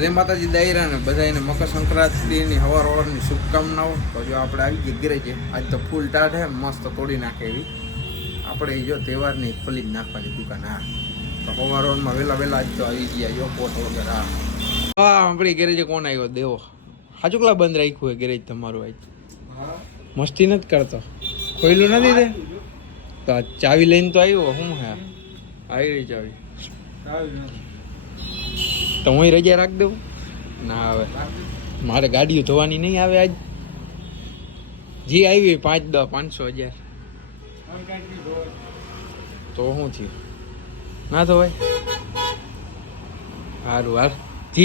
જય માતાજી દાયરા ને બધાને મકર સંક્રાંતિની હવારની શુભકામનાઓ. તો જો આપણે આવી ગઈ ઘરે છે, આજ તો ફૂલ ટાઢ હે, મસ્ત તોડી નાખે એવી. આપણે જો તહેવારની ખોલી જ નાખવાની દુકાન. હા તો હવારમાં વહેલા આજ તો આવી ગયા જો પોટ વગર. હા આપણી ગેરેજ કોણ આવ્યો? દેવો હાચુકલા બંધ રાખ્યું હોય ગેરેજ તમારું આજ? મસ્તી નથી કરતો? ખોયલું નથી તે તો ચાવી લઈને તો આવ્યો. શું હે આવી રહી ચાવી? તો હું રજા રાખી દઉં? ના આવે, મારે ગાડીઓ ધોવાની નહીં આવે આજ. જી આવી 5, 10, 500, 1000 તો શું થયું? ના તો ભાઈ સારું હાર.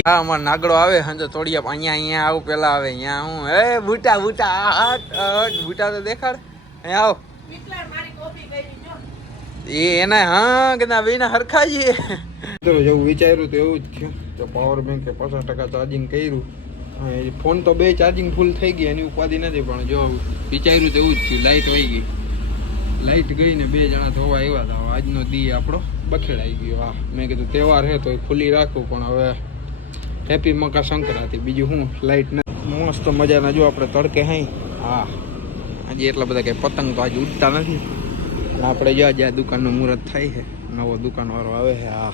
હા અમારે નાગડો આવે હંજો તોડિયા અહીંયા આવું પેલા આવે અહીંયા. હું હે બુટા બુટા તો દેખાડ અહીંયા આવો. એના હા કે ના બેના હરખા છે. જેવું વિચાર્યું તો એવું જ થયું. તો પાવર બેંકે 50% ચાર્જિંગ કર્યું. ફોન તો બે ચાર્જિંગ ફૂલ થઈ ગઈ, એની ઉપાધિ નથી. પણ જો વિચાર્યું તો એવું જ થયું. લાઇટ વહી ગઈ, લાઇટ ગઈ ને 2 જણા ધોવા આવ્યા હતા. આજનો દી આપણો બખેડાઈ ગયો. હા મેં કીધું તહેવાર હે તો એ ખુલ્લી રાખું, પણ હવે હેપી મકર સંક્રાંતિ. બીજું શું, લાઇટ નથી. મસ્ત મજાના જો આપણે તડકે હાઈ. હા આજે એટલા બધા કંઈ પતંગ તો આજે ઉડતા નથી. આપણે જો આજે આ દુકાનનું મુહૂર્ત થાય છે, નવો દુકાનવાળો આવે છે. હા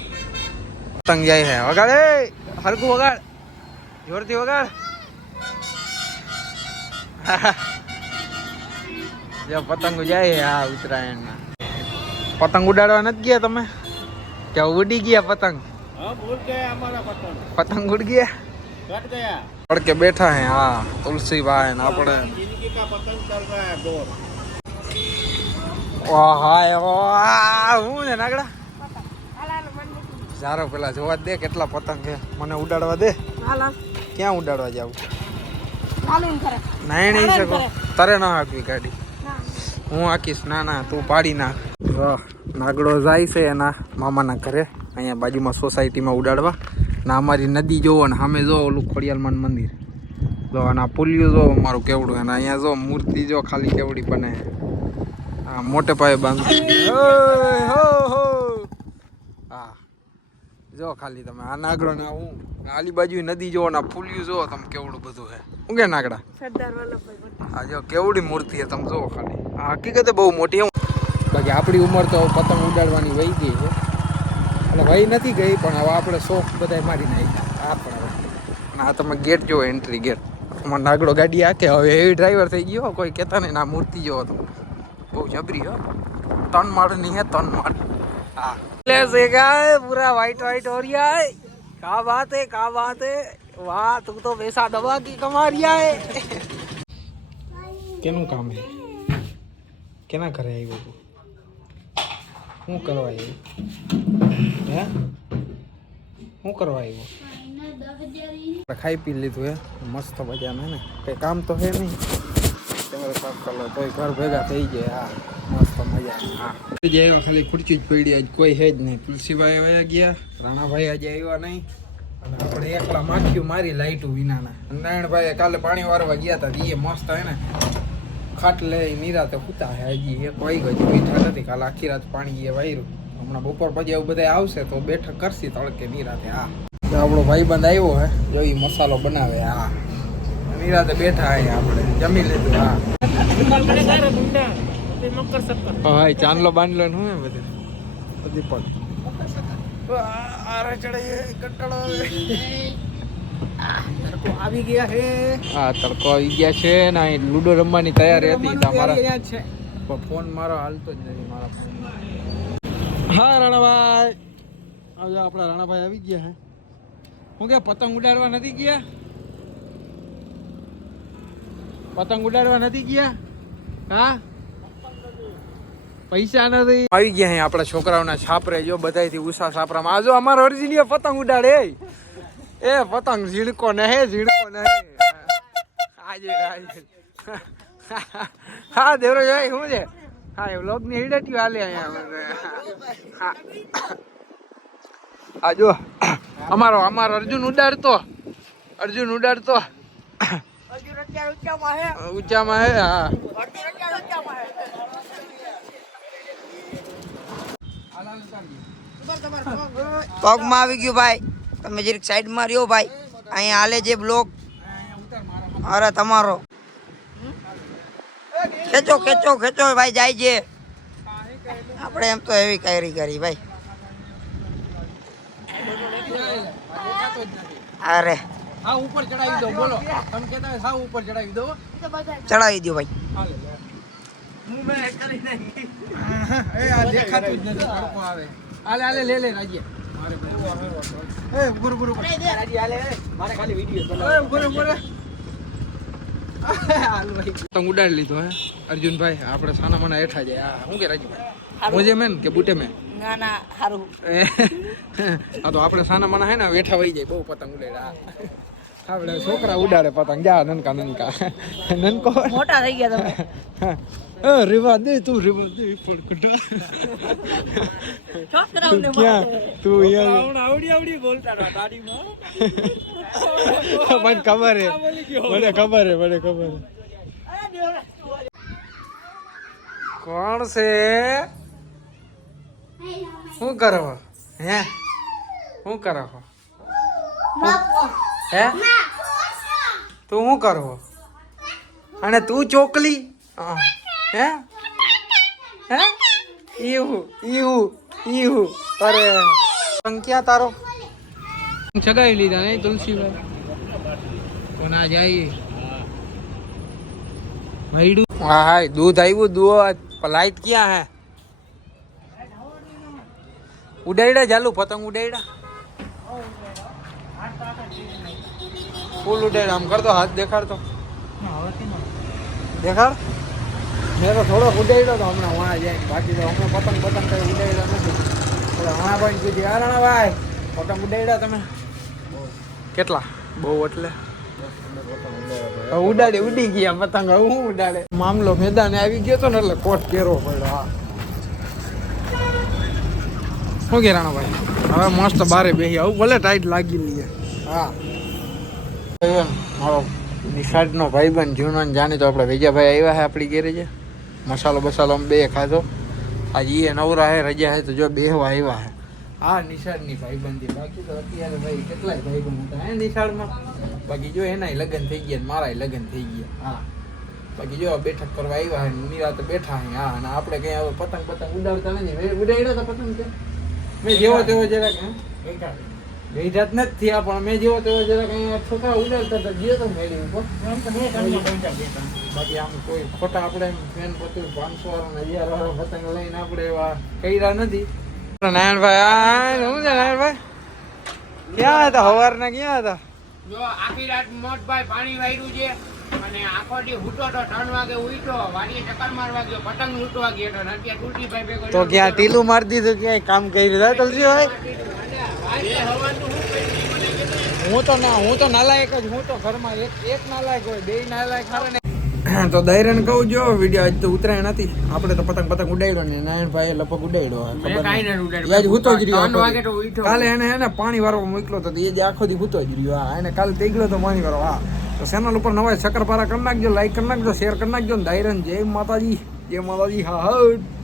પતંગ જાય છે. વગાડે હરકું વગાડ, જોરથી વગાડ. જો પતંગ જાય છે. હા ઉત્તરાયણના પતંગ ઉડાડવા નથી ગયા તમે? કે ઉડી ગયા પતંગ? પતંગ ઉડ ગયા, તડકે બેઠા હે. હા તુલસીભાઈ ને આપણે હું ને નાગડા સારો પેલા જોવા દે કેટલા પતંગ છે. મને ઉડાડવા દે. ક્યાં ઉડાડવા જાવ? નહીં નહીં શકો, તારે ના હાંકવી ગાડી, હું હાંકીશ. ના તું પાડી નાખ. નાગડો જાય છે એના મામાના ઘરે, અહીંયા બાજુમાં સોસાયટીમાં ઉડાડવા. ના અમારી નદી જોવો ને સામે જો ઓલું ખોડિયાલમાન મંદિર જો, અને આ પુલિયું જો મારું કેવડું. અને અહીંયા જો મૂર્તિ જો ખાલી કેવડી બને. હા મોટે પાયે બાંધું. હા જો ખાલી તમે આ નાગડો ને હું આલી બાજુ નદી જોવો ને ફૂલ્યું જોવો તમે કેવડું બધું છે. શું કે નાગડા? સરદાર વલ્લભભાઈ. હા જો કેવડી મૂર્તિ છે તમે જોવો ખાલી. આ હકીકતે બહુ મોટી. બાકી આપણી ઉંમર તો પતંગ ઉડાડવાની વહી ગઈ છે. એટલે વહી નથી ગઈ, પણ હવે આપણે શોખ બધા મારી નાખ્યા. આ પણ હવે આ તમે ગેટ જોવો, એન્ટ્રી ગેટ. અમારો નાગડો ગાડી આકે હવે એવી ડ્રાઈવર થઈ ગયો. કોઈ કહેતા નહીં. ના મૂર્તિ જોવો તો બહુ જબરી હો. 3 માળની હે, 3 માળ. હા पूरा वाइट हो रहा है. क्या बात है वाह, तुम तो पैसा दबा की कमा रिया है. केनु काम है? केना करे આવ્યો તું? શું કરવા આવ્યો? હે શું કરવા આવ્યો? ખાઈ પી લીધું હે મસ્ત મજાનું ને. કઈ કામ તો હે નહીં. કેમેરા સાફ કરી લો તોય ઘર ભેગા થઈ જાય. હા મસ્ત મજા. હા આવ્યા ખાલી ખુરચી જ પડી. આજ કોઈ હે જ નહીં. તુલસીભાઈ આવ્યા ગયા, રાણાભાઈ આજે આવ્યા નહીં. અને આપણે એકલા માખ્યું મારી લાઈટું વિનાના. નારાયણભાઈ કાલે પાણી વારવા ગયા હતા. એ મસ્ત હે ને ખાટલે નિરાતે હુતા હે. હજી એક વાઈ ગયો બેઠા નથી. કાલે આખી રાત પાણી એ વાયરું. હમણાં બપોર પછી એવું બધા આવશે તો બેઠક કરશી તડકે નિરાતે. હા આપણો ભાઈબંધ આવ્યો હે જો એ મસાલો બનાવે. હા નિરાતે બેઠા હે આપણે જમી લીધું. હા હા ચાંદલો બાંધલો ને હું બધું બધી પણ આરે ચડે કંટાળો તડકો આવી ગયા છે. હા તડકો આવી ગયા છે ને લૂડો રમવાની તૈયારી હતી. તમારા ફોન મારો હાલતો જ નથી મારા ફોન. હા રાણાભાઈ આવજો. આપણા રાણાભાઈ આવી ગયા હે. હું કે પતંગ ઉડાડવા નથી ગયા? પતંગ ઉડાડવા નથી ગયા? હા પૈસા નથી. આવી ગયા હે આપણા છોકરાઓના છાપરે. જો બધાયથી ઉષા છાપરામાં આજો અમારો અર્જુનીય પતંગ ઉડાડે. એ પતંગ ઝીણકો ને ઝીણકો ને આજે હા દેવરાજ શું છે? હા એ વ્લોગ ની હિડટી હાલે અહીંયા. આ જો અમારો અર્જુન ઉડાડતો. ઊંચામાં હે. હા પગમાં આવી ગયું ભાઈ. તમે જરીક સાઈડ માં રહ્યો ભાઈ. અહીંયા હાલે જે બ્લોક અરે તમારો ખેંચો ખેંચો ખેંચો ભાઈ જાય છે આપણે એમ તો એવી કાયરી કરી ભાઈ અરે હા ઉપર ચડાવી દો બોલો તમે કહેતા હોય હા ઉપર ચડાવી દો ચડાવી દો ભાઈ એ આ દેખાતું જ નથી તડકો આવે હાલે હાલે લે લે રાજ્ય મારે એ ગુરુ ગુરુ રાજ્ય હાલે મારે ખાલી વિડિયો એ ગુરુ ગુરુ હાલ ભાઈ પતંગ ઉડાડી લીધો હે અર્જુનભાઈ આપણે સાના માના હેઠા જાય હા શું કે રાજ્યભાઈ મોજે મેન કે બુટે મેન ના ના સારું હા તો આપણે સાના માના હે ને વેઠા વહી જાય બહુ પતંગ ઉડાડ્યા આપણે છોકરા ઉડાડે પતંગ જા નનકા નનકા નનકો મોટા થઈ ગયા તમે રેવા દે તું રેવા દે પડકુટા છોકરાઓને ક્યાં તું યાર આવડી આવડી બોલતા રહો દાડીમાં મને ખબર હે મને ખબર હે મને ખબર હે કોણ છે શું કરો હે શું કરો હે તું શું કરો અને તું ચોકલી હે હે ઈહુ ઈહુ ઈહુ અરે ક્યાં તારો ચગાવી લીધા નહીં તુલસીભાઈ કોના જાય મૈડું હા હા દૂધ આવ્યું દૂધ લાઈટ ક્યાં હે ઉડાડ્યા ચાલુ પતંગ ઉડાડ્યા ફૂલ ઉડાડ આમ કરતો હાથ દેખાડતો દેખાડ મેં તો થોડોક ઉડાડ્યો તો હમણાં વણા જાય બાકી તો હમણાં પતંગ પતંગ કઈ ઉડાડ્યા નથી એટલે વણા ભાઈ કીધી આ રાણાભાઈ પતંગ ઉડાડ્યા તમે કેટલા બહુ એટલે ઉડાડી ઉડી ગયા પતંગ હવે હું ઉડાડે મામલો મેદાને આવી ગયો તો ને એટલે કોટ કેરો પડ્યો હા શું કે રાણાભાઈ હવે મસ્ત બારે બેસી આવું ભલે ટાઈટ લાગી લઈએ હા મારો નિશાળનો ભાઈબંધ જૂનો ને જાણી તો આપણે વિજયભાઈ આવ્યા છે આપણી ગેરેજે મસાલો બસાલો અમે બે ખાધો આજે એ નવરા હે રજા હે તો જો બેહવા આવ્યા હે હા નિશાળની ભાઈબંધી બાકી તો અત્યારે ભાઈ કેટલાય ભાઈબંધ હતા હે નિશાળમાં બાકી જો એનાય લગ્ન થઈ ગયા મારાય લગ્ન થઈ ગયા હા બાકી જો બેઠક કરવા આવ્યા હે નિરાતે બેઠા હે હા અને આપણે કઈ હવે પતંગ પતંગ ઉડાડતા નથી ઉડાડ્યો તો પતંગ કે મેં જેવો તેવો જરાક ગઈઢાત નથી થયા પણ મેં જેવો તેવો જરાક અહીંયા છોકરા ઉડાડતા હતા ગયો તો મેળવી ઉપર બાકી આમ કોઈ ખોટા આપણે ફેન પતું 500 વાળો 1000 વાળો પતંગ લઈને આપણે એવા કર્યા નથી નારાયણભાઈ આ શું છે નારાયણભાઈ ક્યાં હતા સવારના ક્યાં હતા જો આખી રાત મોટભાઈ પાણી વાયરું છે અને આખો દી હૂટો તો 3 વાગે ઉઠ્યો વાડીએ ચક્કર મારવા ગયો પતંગ લૂંટવા ગયો તો અત્યારે તુલસીભાઈ ભેગો તો ક્યાં ટીલું મારી દીધું ક્યાંય કામ કરી દીધા તુલસીભાઈ હું તો નાલાયક જ હું તો ઘરમાં એક નાલાયક હોય બે નાલાયક હારે ને તો દૈરન કહું જો વિડીયો આજ તો ઉતરાયણ હતી આપણે તો પતંગ પતંગ ઉડાડ્યો ને નારાયણભાઈ લગભગ ઉડાડ્યો હૂતો જ રહ્યો કાલે એને પાણી વાળો મોકલો તો એ જ આખો દી હૂતો જ રહ્યો હા એને કાલે થઈ ગયો તો પાણી વાળો હા તો ચેનલ ઉપર નવા શક્કરપારા કરી નાખજો લાઈક કરી નાખજો શેર કરી નાખજો દૈરન જય માતાજી હા હા